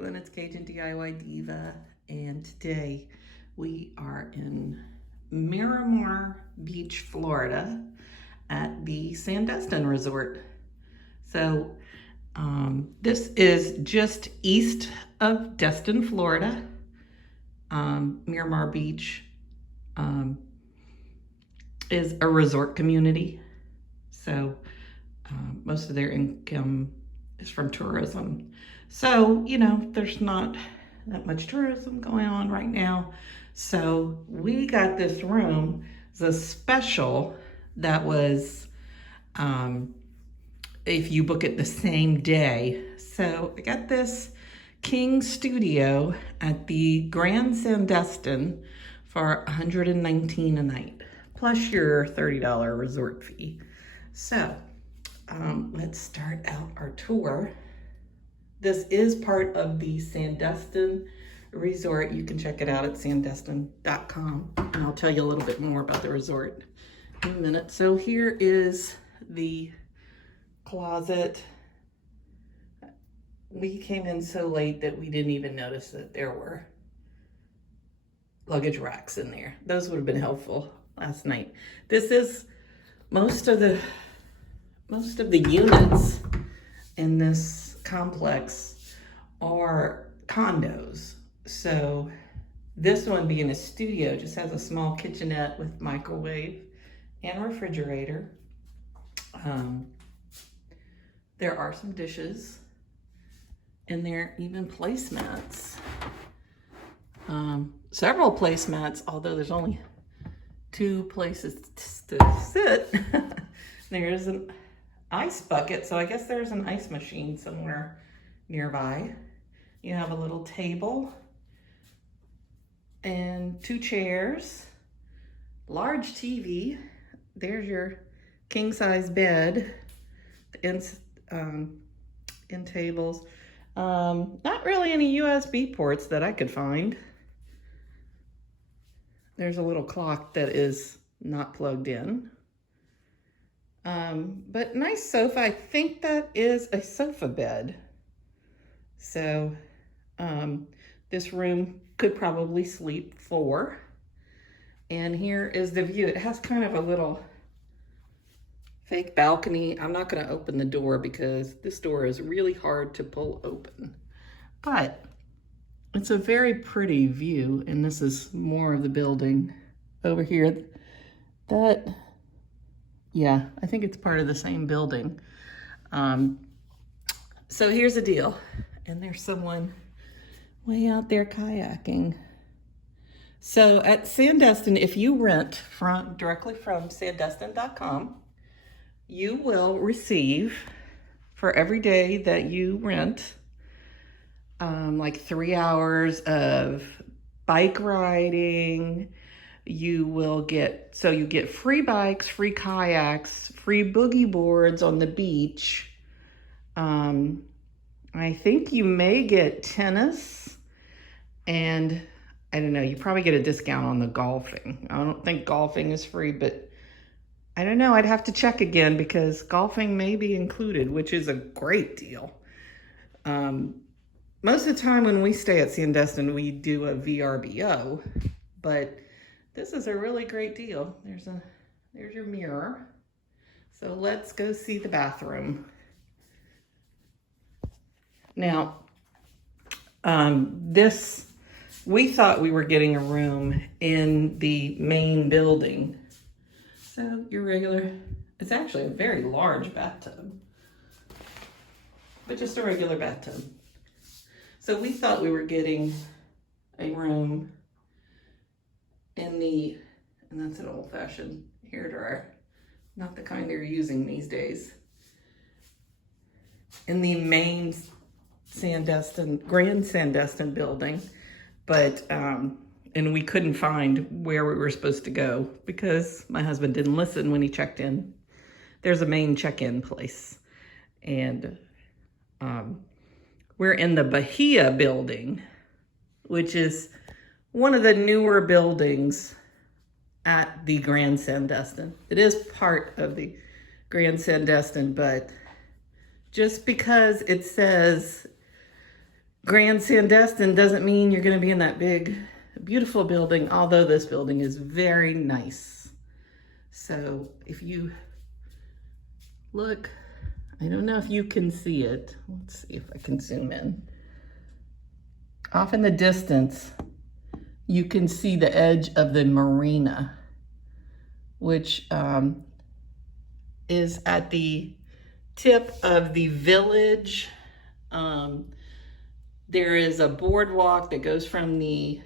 everyone, it's Cajun DIY Diva, and today we are in Miramar Beach, Florida at the Sandestin Resort. So this is just east of Destin, Florida. Miramar Beach is a resort community. So most of their income is from tourism. So, you know, there's not that much tourism going on right now. So we got this room, it's a special that was, if you book it the same day. So I got this king studio at the Grand Sandestin for $119 a night, plus your $30 resort fee. So let's start out our tour. This is part of the Sandestin Resort. You can check it out at sandestin.com, and I'll tell you a little bit more about the resort in a minute. So here is the closet. We came in so late that we didn't even notice that there were luggage racks in there. Those would have been helpful last night. This is most of the units in this complex are condos. So this one, being a studio, just has a small kitchenette with microwave and refrigerator. There are some dishes, and there are even placemats. Several placemats, although there's only 2 places to sit. There's an ice bucket, so I guess there's an ice machine somewhere nearby. You have a little table and 2 chairs, large TV. There's your king size bed, end tables. Not really any USB ports that I could find. There's a little clock that is not plugged in. But nice sofa. I think that is a sofa bed. So this room could probably sleep 4. And here is the view. It has kind of a little fake balcony. I'm not going to open the door because this door is really hard to pull open. But it's a very pretty view, and this is more of the building over here. Yeah, I think it's part of the same building. So here's the deal. And there's someone way out there kayaking. So at Sandestin, if you rent directly from sandestin.com, you will receive, for every day that you rent, like 3 hours of bike riding. You will get, so you get free bikes, free kayaks, free boogie boards on the beach. I think you may get tennis, and I don't know, you probably get a discount on the golfing. I don't think golfing is free, but I don't know, I'd have to check again because golfing may be included, which is a great deal. Most of the time when we stay at Sandestin, we do a VRBO, but this is a really great deal. There's your mirror. So let's go see the bathroom. Now, we thought we were getting a room in the main building. So your regular, it's actually a very large bathtub, but just a regular bathtub. So we thought we were getting a room in the, and that's an old-fashioned hairdryer, not the kind they're using these days, in the main Grand Sandestin building, but and we couldn't find where we were supposed to go because my husband didn't listen when he checked in. There's a main check-in place, and we're in the Bahia building, which is one of the newer buildings at the Grand Sandestin. It is part of the Grand Sandestin, but just because it says Grand Sandestin doesn't mean you're going to be in that big, beautiful building, although this building is very nice. So if you look, I don't know if you can see it. Let's see if I can zoom in. Off in the distance, you can see the edge of the marina, which is at the tip of the village. There is a boardwalk that goes from the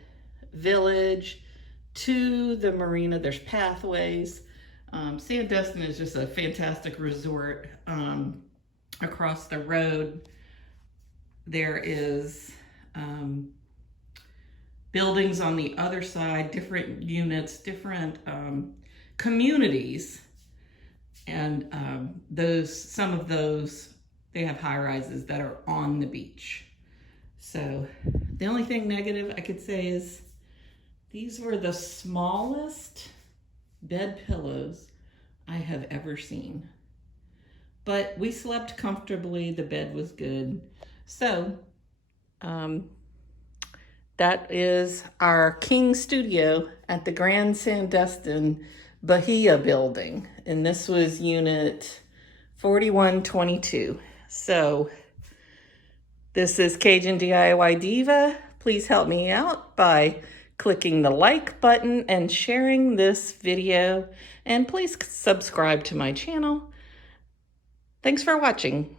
village to the marina. There's pathways. Sandestin is just a fantastic resort. Across the road, there is buildings on the other side, different units, different communities. And some of those, they have high rises that are on the beach. So the only thing negative I could say is these were the smallest bed pillows I have ever seen. But we slept comfortably, the bed was good. So that is our King Studio at the Grand Sandestin Bahia building. And this was unit 4122. So this is Cajun DIY Diva. Please help me out by clicking the like button and sharing this video. And please subscribe to my channel. Thanks for watching.